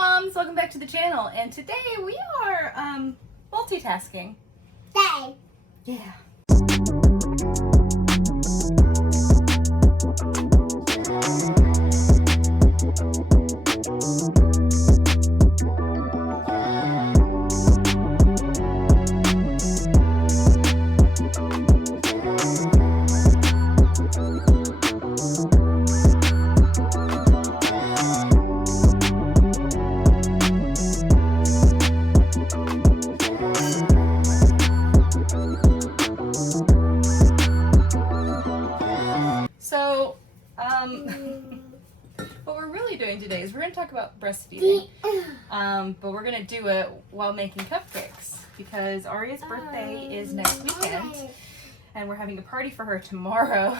moms, welcome back to the channel, and today we are multitasking. Day. Yeah. So, what we're really doing today is we're going to talk about breastfeeding, but we're going to do it while making cupcakes because Aria's birthday is next weekend, and we're having a party for her tomorrow,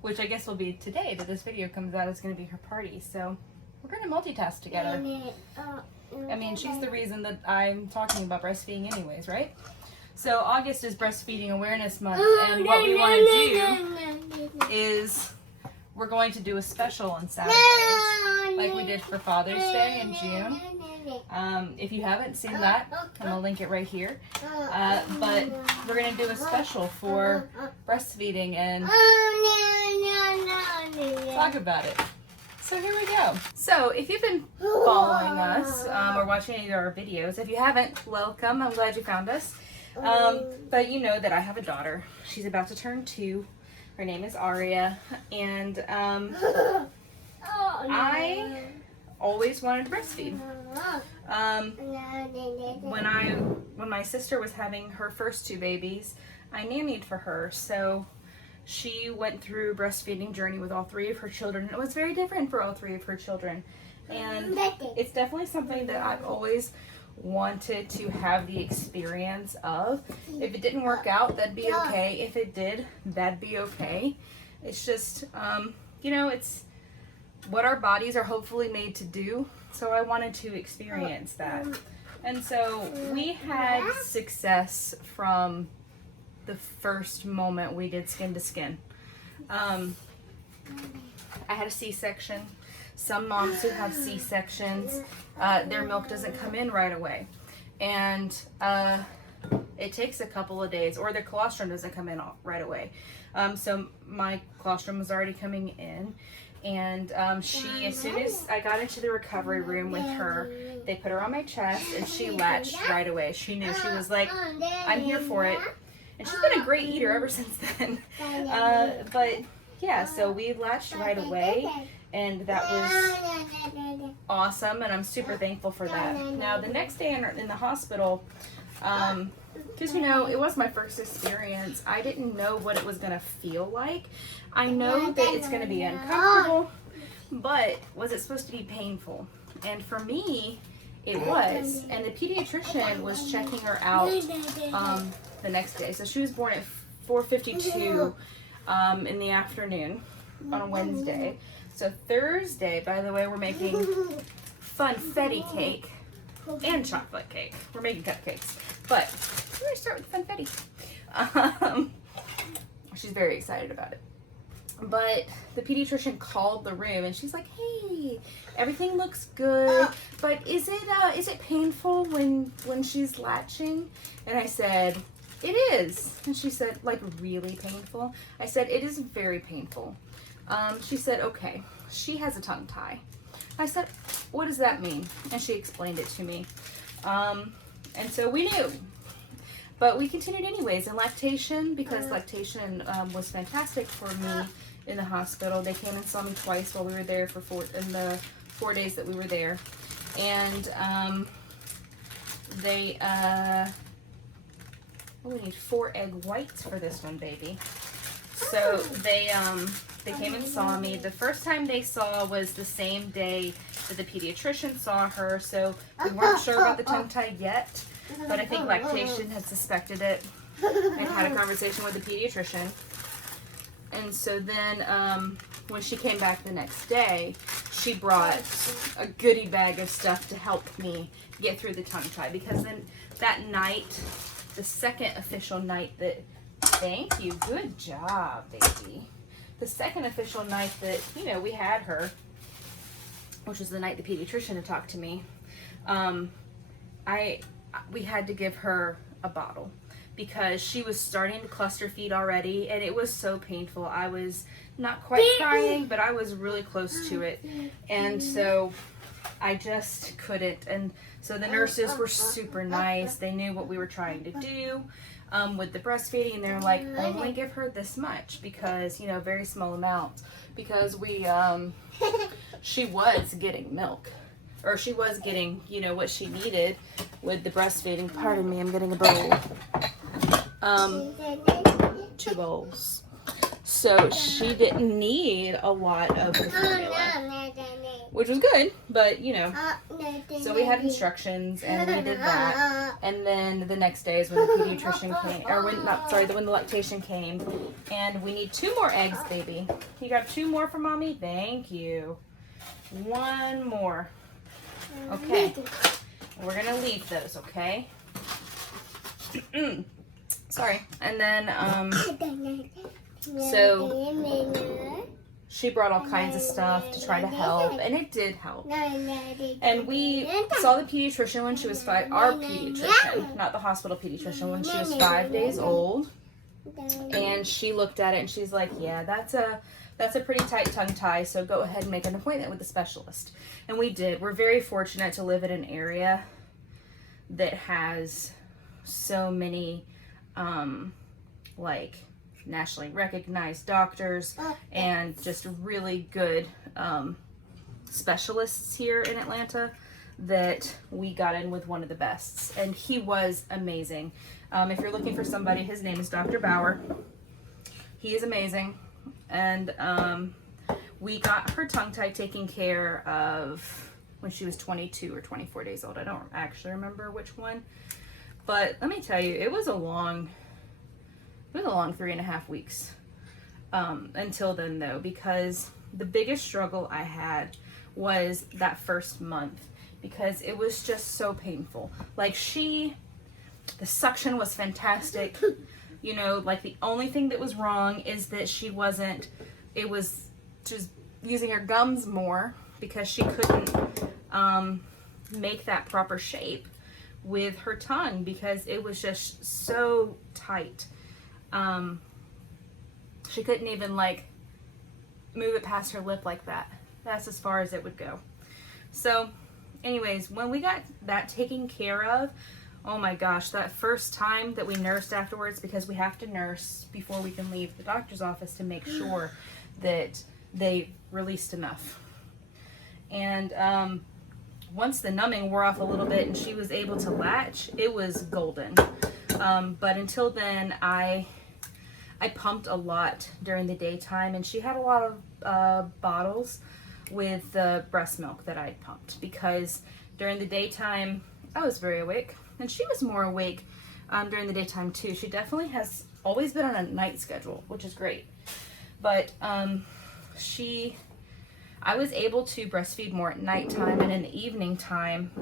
which I guess will be today that this video comes out. Is going to be her party, so we're going to multitask together. I mean, she's the reason that I'm talking about breastfeeding anyways, right? So August is Breastfeeding Awareness Month, and what we want to do is we're going to do a special on Saturdays, like we did for Father's Day in June. If you haven't seen that, I'm going to link it right here. But we're going to do a special for breastfeeding and talk about it. So here we go. So if you've been following us or watching any of our videos, if you haven't, welcome. I'm glad you found us. But you know that I have a daughter. She's about to turn 2. Her name is Aria, and I always wanted to breastfeed. When my sister was having her first 2 babies, I nannied for her, so she went through a breastfeeding journey with all 3 of her children. It was very different for all 3 of her children, and it's definitely something that I've always wanted to have the experience of. If it didn't work out, that'd be okay. If it did, that'd be okay. It's just, you know, it's what our bodies are hopefully made to do. So I wanted to experience that. And so we had success from the first moment we did skin to skin. I had a C-section. Some moms who have C-sections, their milk doesn't come in right away. And it takes a couple of days, or their colostrum doesn't come in right away. So my colostrum was already coming in. And she, as soon as I got into the recovery room with her, they put her on my chest and she latched right away. She knew. She was like, I'm here for it. And she's been a great eater ever since then. But yeah, so we latched right away. And that was awesome, and I'm super thankful for that. Now, the next day in the hospital, because, you know, it was my first experience, I didn't know what it was going to feel like. I know that it's going to be uncomfortable, but was it supposed to be painful? And for me, it was. And the pediatrician was checking her out the next day. So she was born at 4:52 in the afternoon on a Wednesday. So Thursday, by the way, we're making funfetti cake and chocolate cake. We're making cupcakes, but we're gonna start with funfetti. She's very excited about it. But the pediatrician called the room and she's like, "Hey, everything looks good, but is it painful when she's latching?" And I said, "It is." And she said, "Like really painful?" I said, "It is very painful." She said, "Okay, she has a tongue tie." I said, "What does that mean?" And she explained it to me. And so we knew. But we continued anyways in lactation because lactation was fantastic for me in the hospital. They came and saw me twice while we were there in the 4 days that we were there. And we need 4 egg whites for this one, baby. So they came and saw me. The first time they saw was the same day that the pediatrician saw her, so we weren't sure about the tongue tie yet, but I think lactation had suspected it and had a conversation with the pediatrician. And so then when she came back the next day, she brought a goodie bag of stuff to help me get through the tongue tie, because then that night, the second official night that, thank you, good job, baby. The second official night that, you know, we had her, which was the night the pediatrician had talked to me, we had to give her a bottle because she was starting to cluster feed already, and it was so painful. I was not quite crying, but I was really close to it, and so I just couldn't. And so the nurses were super nice. They knew what we were trying to do with the breastfeeding, and they're like, only give her this much because, you know, very small amount, because we she was getting milk, or she was getting, you know, what she needed with the breastfeeding. Pardon me, I'm getting a bowl. 2 bowls. So she didn't need a lot of the formula, which was good, but you know. So we had instructions and we did that. And then the next day is when the pediatrician came, or when the lactation came. And we need 2 more eggs, baby. You got 2 more for mommy? Thank you. 1 more. Okay. We're gonna leave those, okay? Sorry. And then so she brought all kinds of stuff to try to help, and it did help. And we saw the pediatrician when she was 5, our pediatrician, not the hospital pediatrician, when she was 5 days old. And she looked at it and she's like, yeah, that's a pretty tight tongue tie, so go ahead and make an appointment with the specialist. And we did. We're very fortunate to live in an area that has so many like nationally recognized doctors and just really good specialists here in Atlanta, that we got in with one of the bests, and he was amazing. If you're looking for somebody, his name is Dr. Bauer. He is amazing. And we got her tongue tie taken care of when she was 22 or 24 days old. I don't actually remember which one, but let me tell you, it was a long 3.5 weeks until then, though, because the biggest struggle I had was that first month, because it was just so painful. Like, the suction was fantastic. You know, like, the only thing that was wrong is that it was just using her gums more, because she couldn't make that proper shape with her tongue, because it was just so tight. She couldn't even like move it past her lip like that. That's as far as it would go. So anyways, when we got that taken care of, oh my gosh, that first time that we nursed afterwards, because we have to nurse before we can leave the doctor's office to make sure that they released enough. And once the numbing wore off a little bit and she was able to latch, it was golden. But until then, I pumped a lot during the daytime, and she had a lot of bottles with the breast milk that I pumped, because during the daytime I was very awake, and she was more awake during the daytime too. She definitely has always been on a night schedule, which is great. But I was able to breastfeed more at nighttime and in the evening time,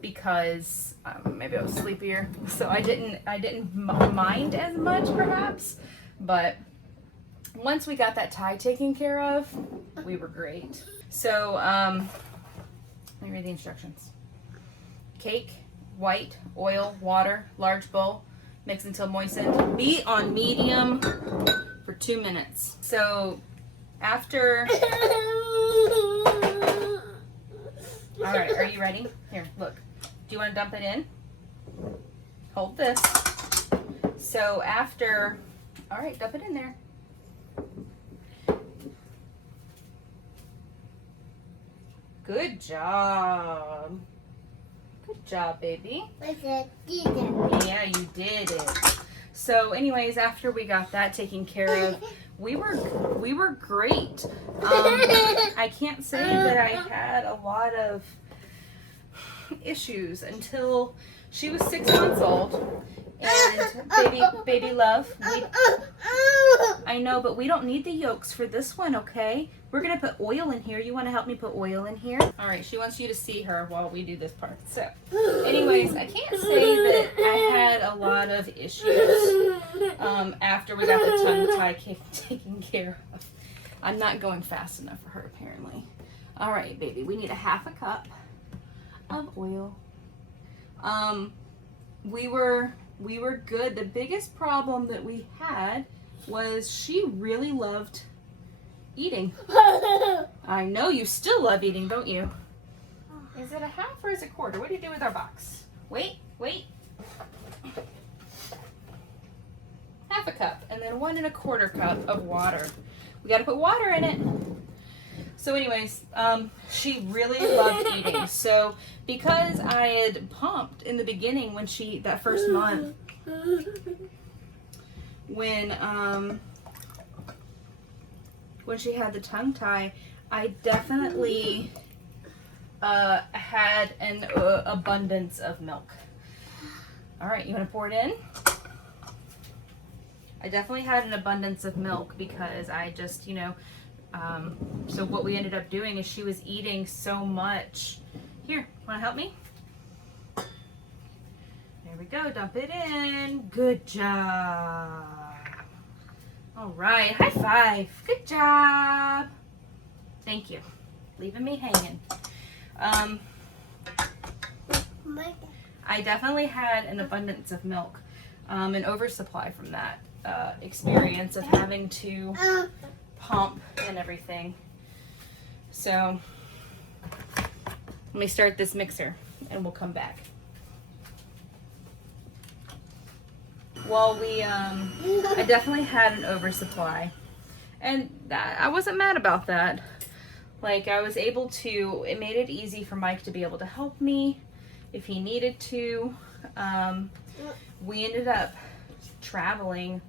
because maybe I was sleepier, so I didn't mind as much perhaps. But once we got that tie taken care of, we were great. So let me read the instructions. Cake, white, oil, water, large bowl, mix until moistened. Be on medium for 2 minutes. So after all right, are you ready? Here, look. Do you want to dump it in? Hold this. So after, all right, dump it in there. Good job. Good job, baby. Yeah, you did it. So anyways, after we got that taken care of, we were great. I can't say that I had a lot of issues until she was 6 months old. And baby love, I know, but we don't need the yolks for this one, okay? We're gonna put oil in here. You want to help me put oil in here? All right, she wants you to see her while we do this part. So anyways, I can't say that I had a lot of issues after we got the tongue tie taken care of. I'm not going fast enough for her, apparently. All right, baby, we need a 1/2 cup of oil. We were good. The biggest problem that we had was she really loved eating. I know you still love eating, don't you? Is it a 1/2 or is it 1/4? What do you do with our box? Wait. 1/2 cup, and then 1 1/4 cup of water. We got to put water in it. So anyways, she really loved eating. So because I had pumped in the beginning when that first month, when she had the tongue tie, I definitely had an abundance of milk. All right, you want to pour it in? I definitely had an abundance of milk because I just, so what we ended up doing is she was eating so much. Here, want to help me? There we go, dump it in. Good job. All right, high five. Good job. Thank you. Leaving me hanging. I definitely had an abundance of milk, an oversupply from that experience of having to pump and everything. So let me start this mixer and we'll come back. Well, I definitely had an oversupply, and I wasn't mad about that. Like, I was able to, it made it easy for Mike to be able to help me if he needed to. We ended up traveling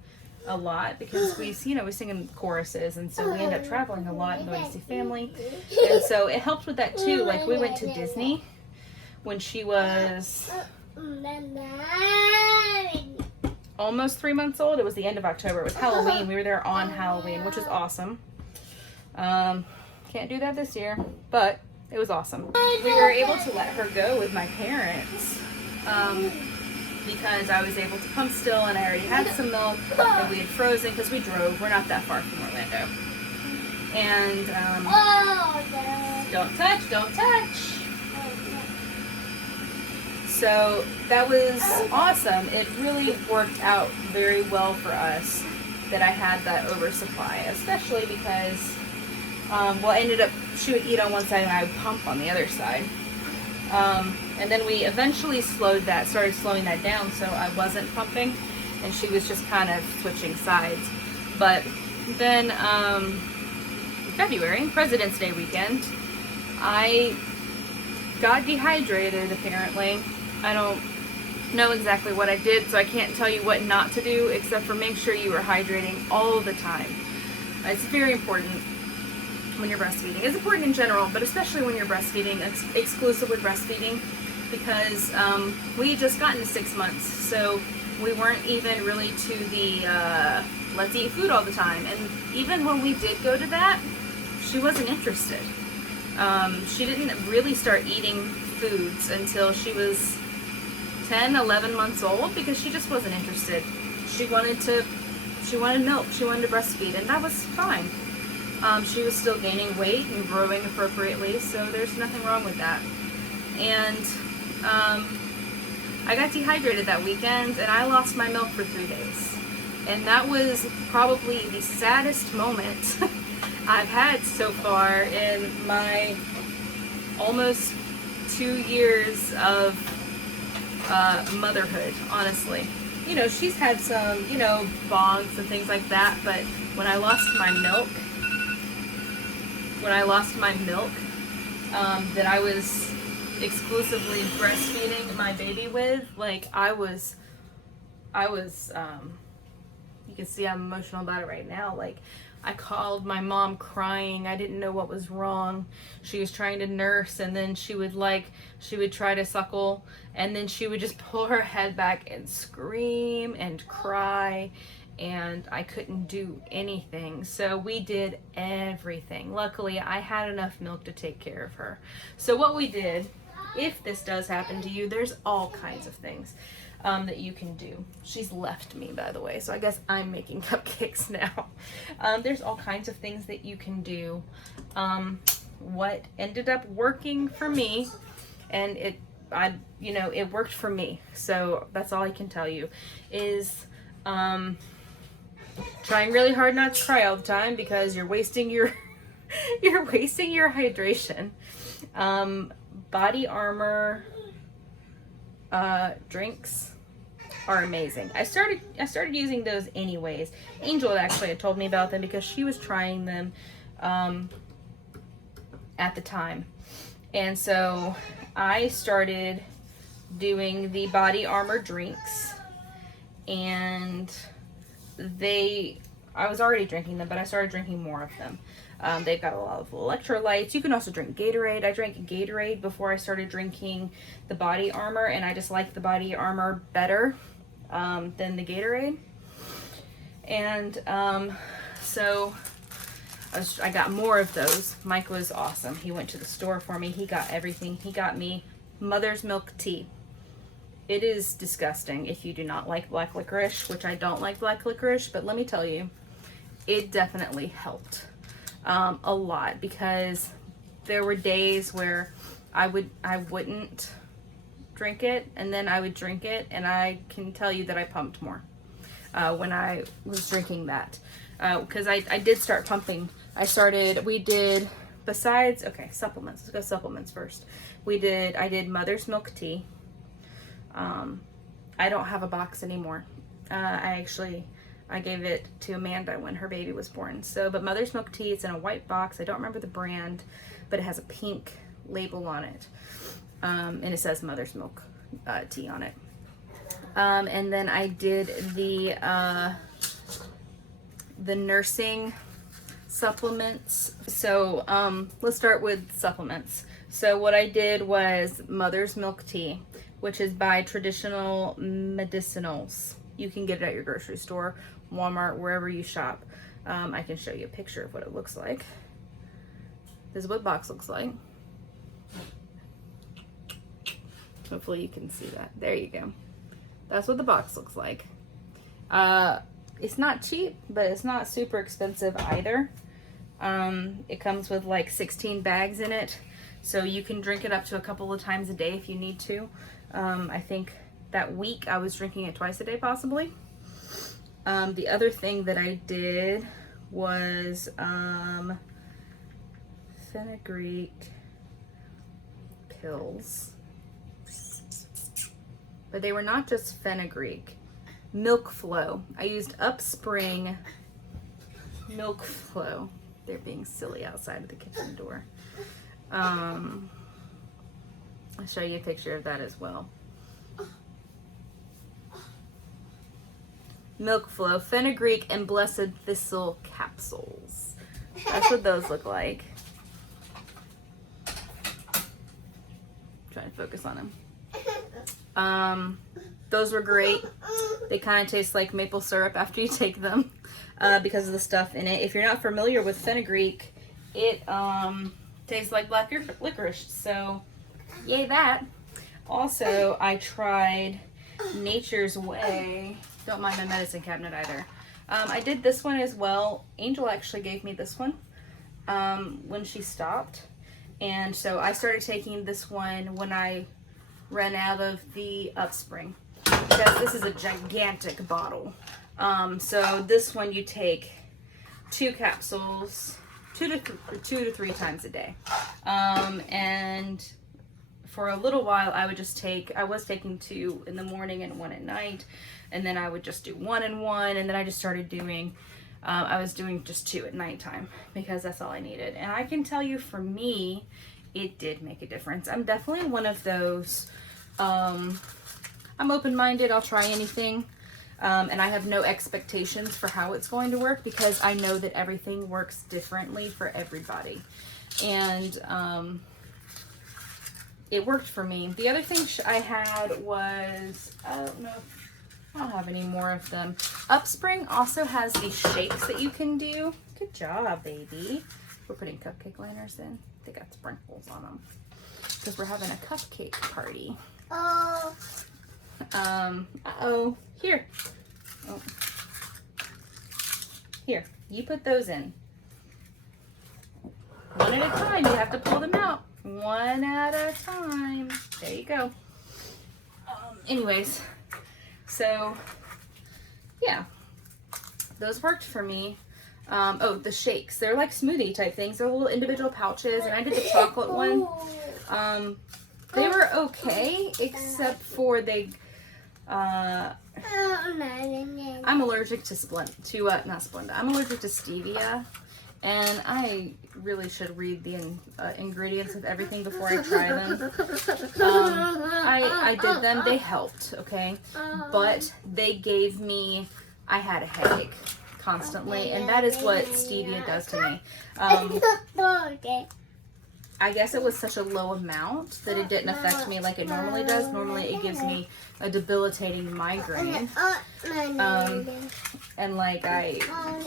a lot because we sing in choruses, and so we ended up traveling a lot and going to see family. And so it helped with that too. Like, we went to Disney when she was almost 3 months old. It was the end of October. It was Halloween. We were there on Halloween, which was awesome. Can't do that this year, but it was awesome. We were able to let her go with my parents because I was able to pump still, and I already had some milk that we had frozen because we drove. We're not that far from Orlando. And don't touch. So that was awesome. It really worked out very well for us that I had that oversupply, especially because ended up, she would eat on one side and I would pump on the other side. And then we eventually started slowing that down, so I wasn't pumping and she was just kind of switching sides. But then February, President's Day weekend, I got dehydrated apparently. I don't know exactly what I did, so I can't tell you what not to do except for make sure you are hydrating all the time. It's very important when you're breastfeeding. It's important in general, but especially when you're breastfeeding, exclusively breastfeeding, because we had just gotten to 6 months, so we weren't even really to the let's eat food all the time. And even when we did go to that, she wasn't interested. She didn't really start eating foods until she was 10, 11 months old because she just wasn't interested. She wanted milk, she wanted to breastfeed, and that was fine. She was still gaining weight and growing appropriately, so there's nothing wrong with that. And I got dehydrated that weekend and I lost my milk for 3 days. And that was probably the saddest moment I've had so far in my almost 2 years of motherhood, honestly. She's had some, bongs and things like that, but when I lost my milk, that I was exclusively breastfeeding my baby with, like, I was, you can see I'm emotional about it right now. Like, I called my mom crying. I didn't know what was wrong. She was trying to nurse, and then she would try to suckle, and then she would just pull her head back and scream and cry, and I couldn't do anything. So we did everything. Luckily, I had enough milk to take care of her. So what we did, if this does happen to you, there's all kinds of things that you can do. She's left me, by the way, so I guess I'm making cupcakes now. There's all kinds of things that you can do. what ended up working for me, and it worked for me. So that's all I can tell you is trying really hard not to cry all the time, because you're wasting your you're wasting your hydration. Body Armor drinks are amazing. I started using those anyways. Angel actually had told me about them because she was trying them at the time. And so I started doing the Body Armor drinks, and I was already drinking them, but I started drinking more of them. They've got a lot of electrolytes. You can also drink Gatorade. I drank Gatorade before I started drinking the Body Armor, and I just like the Body Armor better than the Gatorade. And so I got more of those. Mike was awesome. He went to the store for me. He got everything. He got me mother's milk tea. It is disgusting if you do not like black licorice, which I don't like black licorice, but let me tell you, it definitely helped a lot, because there were days where I wouldn't drink it, and then I would drink it, and I can tell you that I pumped more when I was drinking that, because I did start pumping. Supplements. Let's go supplements first. I did mother's milk tea. I don't have a box anymore. I gave it to Amanda when her baby was born. But mother's milk tea, it's in a white box. I don't remember the brand, but it has a pink label on it. And it says mother's milk tea on it. And then I did the nursing supplements. So let's start with supplements. So what I did was mother's milk tea, which is by Traditional Medicinals. You can get it at your grocery store, Walmart, wherever you shop. I can show you a picture of what it looks like. This is what the box looks like. Hopefully you can see that. There you go. That's what the box looks like. It's not cheap, but it's not super expensive either. It comes with like 16 bags in it, so you can drink it up to a couple of times a day if you need to. I think that week I was drinking it twice a day possibly. The other thing that I did was fenugreek pills. But they were not just fenugreek. Milk Flow. I used Upspring Milk Flow. They're being silly outside of the kitchen door. I'll show you a picture of that as well. Milk Flow, fenugreek and blessed thistle capsules. That's what those look like. Trying to focus on them. Those were great. They kind of taste like maple syrup after you take them because of the stuff in it. If you're not familiar with fenugreek, it tastes like black licorice. So, yay that. Also, I tried Nature's Way. Don't mind my medicine cabinet either. I did this one as well. Angel actually gave me this one when she stopped. And so I started taking this one when I ran out of the Upspring, because this is a gigantic bottle. So this one you take 2 capsules, 2 to 3 times a day. And for a little while I was taking 2 in the morning and 1 at night, and then I would just do 1 and 1, and then I just started doing I was doing just 2 at nighttime because that's all I needed. And I can tell you, for me, it did make a difference. I'm definitely one of those, I'm open-minded, I'll try anything, and I have no expectations for how it's going to work, because I know that everything works differently for everybody. And it worked for me. The other thing I had was, I don't know, I don't have any more of them. Upspring also has these shakes that you can do. Good job, baby. We're putting cupcake liners in. They got sprinkles on them because we're having a cupcake party. Oh. Uh-oh. Here. Oh. Here. You put those in. 1 one at a time. You have to pull them out. One at a time. There you go. Anyways, so yeah, those worked for me. Oh, the shakes. They're like smoothie type things. They're little individual pouches, and I did the chocolate one. They were okay, except for I'm allergic to not Splenda. I'm allergic to stevia, and I really should read the ingredients of everything before I try them. I did them. They helped, okay, but I had a headache constantly, and that is what stevia does to me. I guess it was such a low amount that it didn't affect me like it normally does. Normally it gives me a debilitating migraine, and like I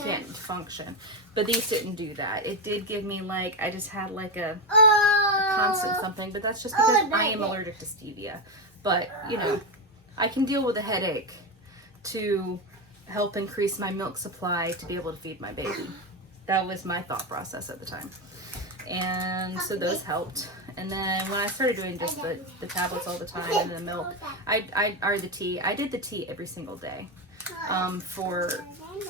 can't function. But these didn't do that. It did give me like, I just had like a constant something, but that's just because I am allergic to stevia. But, you know, I can deal with a headache to help increase my milk supply to be able to feed my baby. That was my thought process at the time. And so those helped. And then when I started doing just the tablets all the time and the milk, or the tea, I did the tea every single day for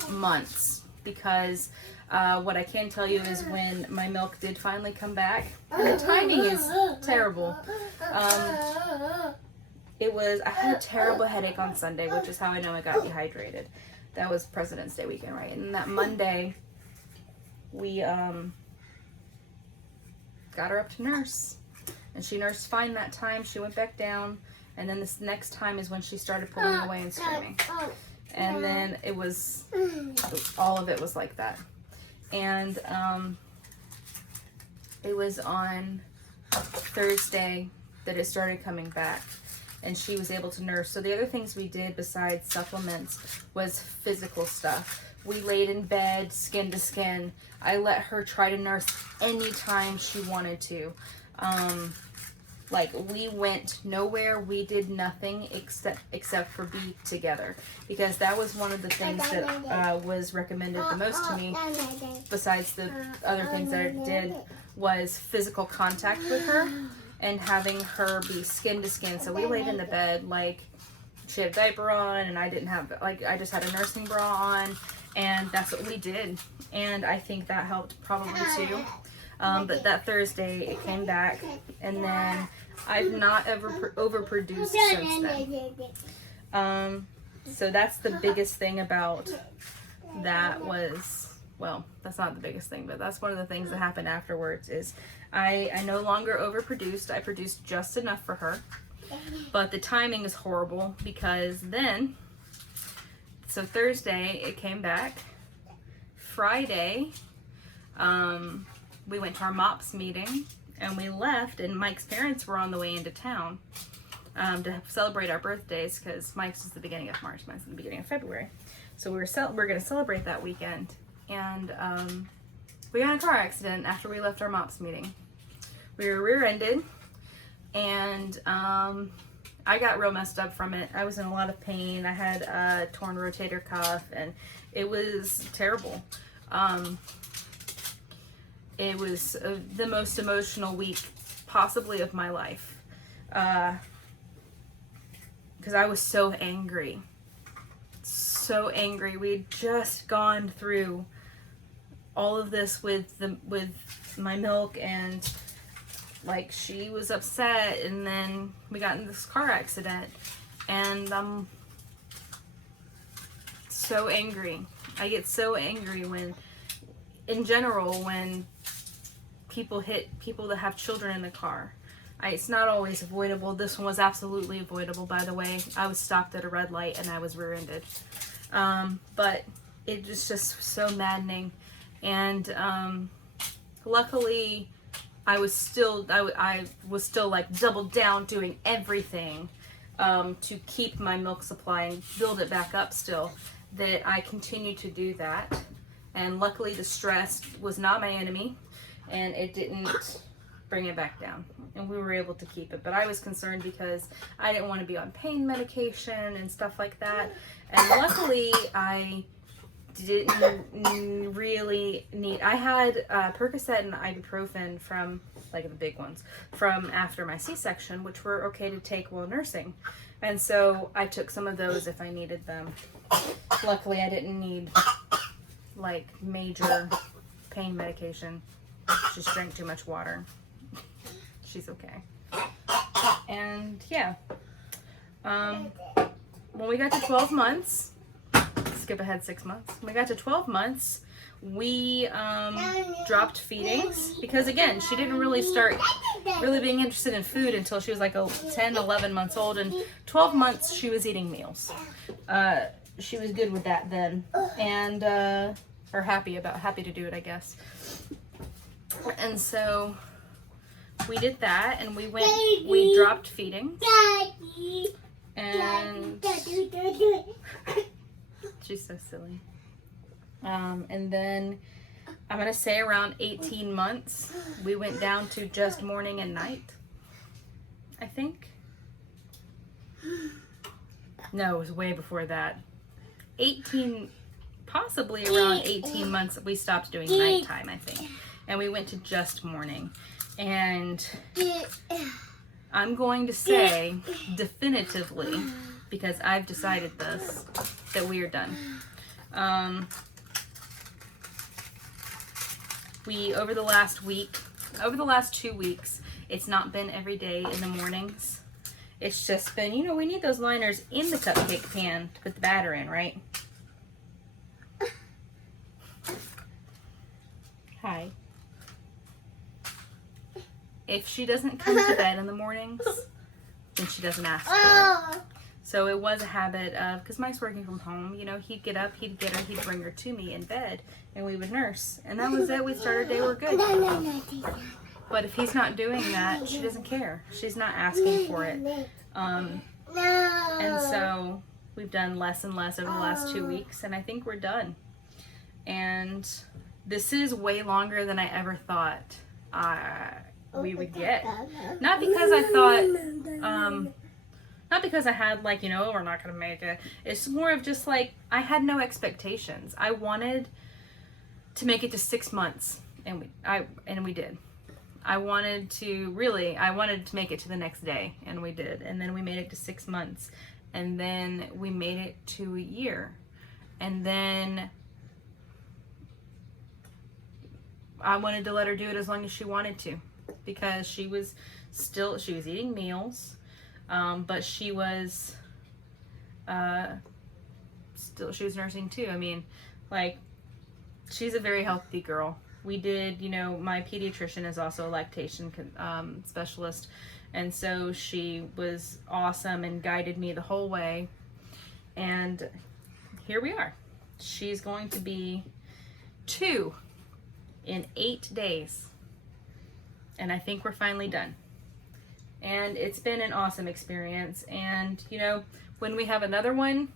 months, because what I can tell you is when my milk did finally come back, and the timing is terrible. I had a terrible headache on Sunday, which is how I know I got dehydrated. That was President's Day weekend, right? And that Monday, we got her up to nurse, and she nursed fine that time. She went back down, and then this next time is when she started pulling away and screaming, and then it was all of it was like that. And it was on Thursday that it started coming back, and she was able to nurse. So the other things we did besides supplements was physical stuff. We laid in bed, skin to skin. I let her try to nurse anytime she wanted to. Like, we went nowhere. We did nothing except for be together, because that was one of the things that was recommended the most to me, besides the other things that I did, was physical contact with her and having her be skin to skin. So we laid in the bed, like, she had a diaper on, and I didn't have, like, I just had a nursing bra on, and that's what we did. And I think that helped probably too. But that Thursday it came back, and then I've not ever overproduced since then. So that's the biggest thing about that was, well, that's not the biggest thing, but that's one of the things that happened afterwards is I no longer overproduced. I produced just enough for her, but the timing is horrible, because then, so Thursday it came back. Friday, we went to our MOPS meeting, and we left, and Mike's parents were on the way into town to celebrate our birthdays, because Mike's is the beginning of March, mine's the beginning of February. So we're going to celebrate that weekend, and we got in a car accident after we left our MOPS meeting. We were rear-ended, and I got real messed up from it. I was in a lot of pain. I had a torn rotator cuff, and it was terrible. It was the most emotional week possibly of my life, because I was so angry. We had just gone through all of this with my milk, and like, she was upset, and then we got in this car accident, and I'm so angry. I get so angry when people hit people that have children in the car. It's not always avoidable. This one was absolutely avoidable, by the way. I was stopped at a red light, and I was rear-ended. But it was just so maddening. And luckily, I was still like doubled down doing everything to keep my milk supply and build it back up still, that I continued to do that. And luckily the stress was not my enemy, and it didn't bring it back down, and we were able to keep it. But I was concerned because I didn't want to be on pain medication and stuff like that. And luckily I didn't really need. I had Percocet and ibuprofen from, like, the big ones from after my C-section, which were okay to take while nursing, and so I took some of those if I needed them. Luckily, I didn't need like major pain medication. She just drank too much water. She's okay. And yeah, when we got to 12 months, skip ahead 6 months. When we got to 12 months, we dropped feedings because, again, she didn't really start really being interested in food until she was like 10, 11 months old, and 12 months she was eating meals. She was good with that then, and or happy to do it, I guess. And so we did that, and we dropped feedings, and she's so silly. And then I'm gonna say around 18 months, we went down to just morning and night, I think. No, it was way before that. Possibly around 18 months, we stopped doing nighttime, I think. And we went to just morning. And I'm going to say definitively, because I've decided this, that we are done. Over the last 2 weeks, it's not been every day in the mornings. It's just been, we need those liners in the cupcake pan to put the batter in, right? Hi. If she doesn't come to bed in the mornings, then she doesn't ask for it. So it was a habit of, because Mike's working from home, he'd get up, he'd get her, he'd bring her to me in bed, and we would nurse. And that was it. We'd start our day, we're good. But if he's not doing that, she doesn't care. She's not asking for it. And so we've done less and less over the last 2 weeks, and I think we're done. And this is way longer than I ever thought we would get. Not because I thought, not because I had we're not gonna make it. It's more of just like, I had no expectations. I wanted to make it to 6 months, and we did. I wanted to make it to the next day, and we did. And then we made it to 6 months, and then we made it to a year, and then I wanted to let her do it as long as she wanted to, because she was eating meals, but she was she was nursing too. I mean, she's a very healthy girl. We did, my pediatrician is also a lactation specialist, and so she was awesome and guided me the whole way. And here we are. She's going to be 2 in 8 days, and I think we're finally done. And it's been an awesome experience. And when we have another one,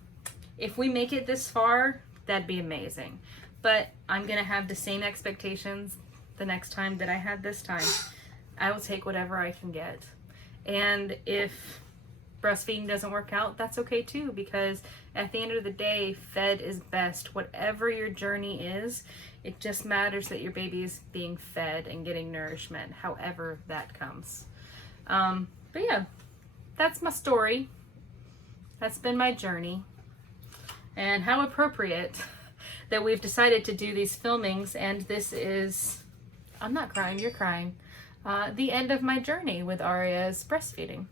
if we make it this far, that'd be amazing. But I'm gonna have the same expectations the next time that I had this time. I will take whatever I can get. And if breastfeeding doesn't work out, that's okay too, because at the end of the day, fed is best. Whatever your journey is, it just matters that your baby is being fed and getting nourishment, however that comes. But yeah, that's my story. That's been my journey. And how appropriate that we've decided to do these filmings, and this is, I'm not crying, you're crying, the end of my journey with Aria's breastfeeding.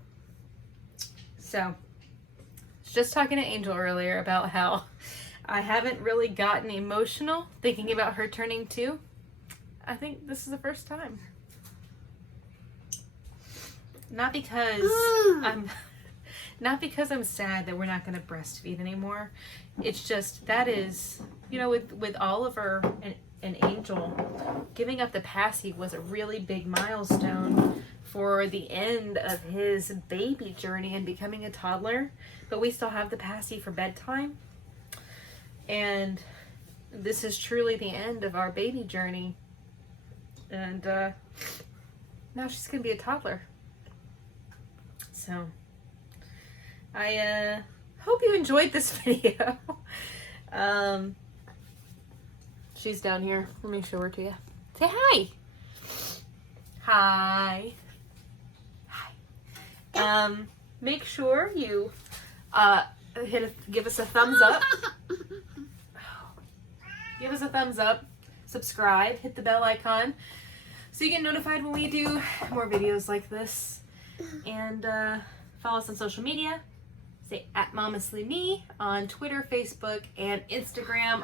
So, I was just talking to Angel earlier about how I haven't really gotten emotional thinking about her turning 2. I think this is the first time. Not because I'm sad that we're not going to breastfeed anymore. It's just, that is, with Oliver and Angel, giving up the passy was a really big milestone for the end of his baby journey and becoming a toddler. But we still have the passy for bedtime. And this is truly the end of our baby journey. And now she's going to be a toddler. So, I hope you enjoyed this video. She's down here. Let me show her to you. Say hi. Hi. Hi. Make sure you give us a thumbs up. Give us a thumbs up. Subscribe. Hit the bell icon so you get notified when we do more videos like this. And follow us on social media. Say @MomestlyMe on Twitter, Facebook, and Instagram.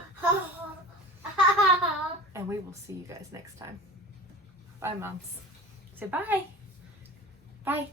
And we will see you guys next time. Bye, moms. Say bye. Bye.